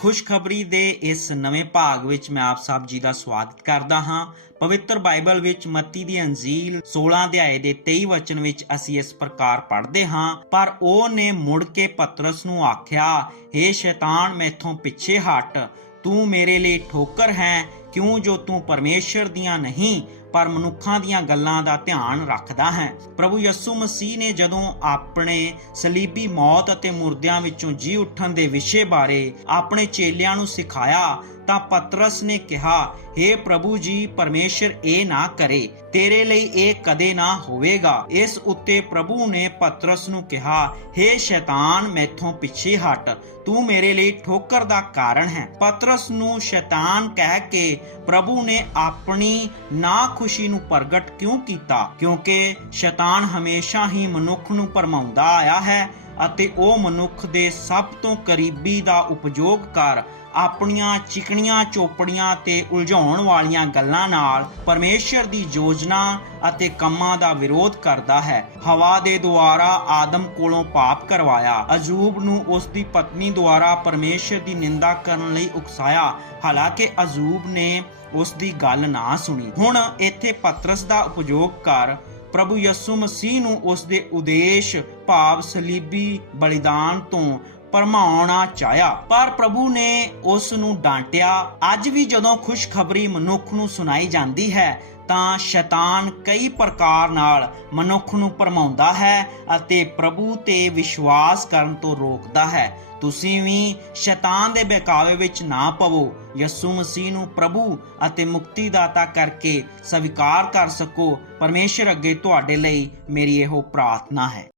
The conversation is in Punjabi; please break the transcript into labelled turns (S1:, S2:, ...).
S1: ਖੁਸ਼ਖਬਰੀ ਦੇ ਇਸ ਨਵੇਂ ਭਾਗ ਵਿੱਚ ਮੈਂ ਆਪ ਸਭ ਜੀ ਦਾ ਸਵਾਗਤ ਕਰਦਾ ਹਾਂ। ਪਵਿੱਤਰ ਬਾਈਬਲ ਵਿੱਚ ਮੱਤੀ ਦੀ ਅੰਜੀਲ 16 ਅਧਿਆਏ ਦੇ 23 ਵਚਨ ਵਿੱਚ ਅਸੀਂ ਇਸ ਪ੍ਰਕਾਰ ਪੜ੍ਹਦੇ ਹਾਂ, ਪਰ ਉਹ ਨੇ ਮੁੜ ਕੇ ਪਤਰਸ ਨੂੰ ਆਖਿਆ हे ਸ਼ੈਤਾਨ, ਮੈਥੋਂ ਪਿੱਛੇ ਹਟ। ਤੂੰ ਮੇਰੇ ਲਈ ਠੋਕਰ ਹੈ ਕਿਉਂ ਜੋ ਤੂੰ ਪਰਮੇਸ਼ਰ ਦੀਆਂ ਨਹੀਂ, ਪਰ ਮਨੁੱਖਾਂ ਦੀਆਂ ਗੱਲਾਂ ਦਾ ਧਿਆਨ ਰੱਖਦਾ ਹੈ। ਪ੍ਰਭੂ ਯਿਸੂ ਮਸੀਹ ਨੇ ਜਦੋਂ ਆਪਣੇ ਸਲੀਬੀ ਮੌਤ ਅਤੇ ਮੁਰਦਿਆਂ ਵਿੱਚੋਂ ਜੀ ਉੱਠਣ ਦੇ ਵਿਸ਼ੇ ਬਾਰੇ ਆਪਣੇ ਚੇਲਿਆਂ ਨੂੰ ਸਿਖਾਇਆ, ਤਾਂ ਪਤਰਸ ਨੇ ਕਿਹਾ हे ਪ੍ਰਭੂ ਜੀ, ਪਰਮੇਸ਼ਰ ਇਹ ਨਾ ਕਰੇ। ਤੇਰੇ ਲਈ ਇਹ ਕਦੇ ਨਾ ਹੋਵੇਗਾ। ਇਸ ਉੱਤੇ ਪ੍ਰਭੂ ਨੇ ਪਤਰਸ ਨੂੰ ਕਿਹਾ हे ਸ਼ੈਤਾਨ, ਮੈਥੋਂ ਪਿੱਛੇ ਹਟ। ਤੂੰ ਮੇਰੇ ਲਈ ਠੋਕਰ ਦਾ ਕਾਰਨ ਹੈ। ਪਤਰਸ ਨੂੰ ਸ਼ੈਤਾਨ ਕਹਿ ਕੇ ਪ੍ਰਭੂ ਨੇ ਆਪਣੀ ਨਾ ਖੁਸ਼ੀ ਨੂੰ ਪ੍ਰਗਟ ਕਿਉਂ ਕੀਤਾ? ਕਿਉਂਕਿ ਸ਼ੈਤਾਨ ਹਮੇਸ਼ਾ ਹੀ ਮਨੁੱਖ ਨੂੰ ਭਰਮਾਉਂਦਾ ਆਇਆ ਹੈ ਅਤੇ ਉਹ ਮਨੁੱਖ ਦੇ ਸਭ ਤੋਂ ਕਰੀਬੀ ਦਾ ਉਪਯੋਗ ਕਰ ਆਪਣੀਆਂ ਚਿਕਣੀਆਂ ਚੋਪੜੀਆਂ ਤੇ ਉਲਝਾਉਣ ਵਾਲੀਆਂ ਗੱਲਾਂ ਨਾਲ ਪਰਮੇਸ਼ਰ ਦੀ ਯੋਜਨਾ ਅਤੇ ਕੰਮਾਂ ਦਾ ਵਿਰੋਧ ਕਰਦਾ ਹੈ। ਹਵਾ ਦੇ ਦੁਆਰਾ ਆਦਮ ਕੋਲੋਂ ਪਾਪ ਕਰਵਾਇਆ। ਅਜੂਬ ਨੂੰ ਉਸ ਦੀ ਪਤਨੀ ਦੁਆਰਾ ਪਰਮੇਸ਼ਰ ਦੀ ਨਿੰਦਾ ਕਰਨ ਲਈ ਉਕਸਾਇਆ। ਹਾਲਾਂਕਿ ਅਜੂਬ ਨੇ ਉਸ ਦੀ ਗੱਲ ਨਾ ਸੁਣੀ। ਹੁਣ ਇੱਥੇ ਪਤਰਸ ਦਾ ਉਪਯੋਗ ਕਰ ਪ੍ਰਭੂ ਯਿਸੂ ਮਸੀਹ ਨੂੰ ਉਸ ਦੇ ਉਦੇਸ਼ ਭਾਵ ਸਲੀਬੀ ਬਲੀਦਾਨ ਤੋਂ ਭਰਮਾਉਣਾ ਚਾਹਿਆ। ਪਰ ਪ੍ਰਭੂ ਨੇ ਉਸ ਨੂੰ ਡਾਂਟਿਆ। ਅੱਜ ਵੀ ਜਦੋਂ ਖੁਸ਼ਖਬਰੀ ਮਨੁੱਖ ਨੂੰ ਸੁਣਾਈ ਜਾਂਦੀ ਹੈ, ਤਾਂ ਸ਼ੈਤਾਨ ਕਈ ਪ੍ਰਕਾਰ ਨਾਲ ਮਨੁੱਖ ਨੂੰ ਭਰਮਾਉਂਦਾ ਹੈ ਅਤੇ ਪ੍ਰਭੂ ਤੇ ਵਿਸ਼ਵਾਸ ਕਰਨ ਤੋਂ ਰੋਕਦਾ ਹੈ। ਤੁਸੀਂ ਵੀ ਸ਼ੈਤਾਨ ਦੇ ਬਹਿਕਾਵੇ ਵਿੱਚ ਨਾ ਪਵੋ। ਯਿਸੂ ਮਸੀਹ ਨੂੰ ਪ੍ਰਭੂ ਅਤੇ ਮੁਕਤੀ ਮੁਕਤੀਦਾਤਾ ਕਰਕੇ ਸਵੀਕਾਰ ਕਰ ਸਕੋ। ਪਰਮੇਸ਼ਰ ਅੱਗੇ ਤੁਹਾਡੇ ਲਈ ਮੇਰੀ ਇਹੋ ਪ੍ਰਾਰਥਨਾ ਹੈ।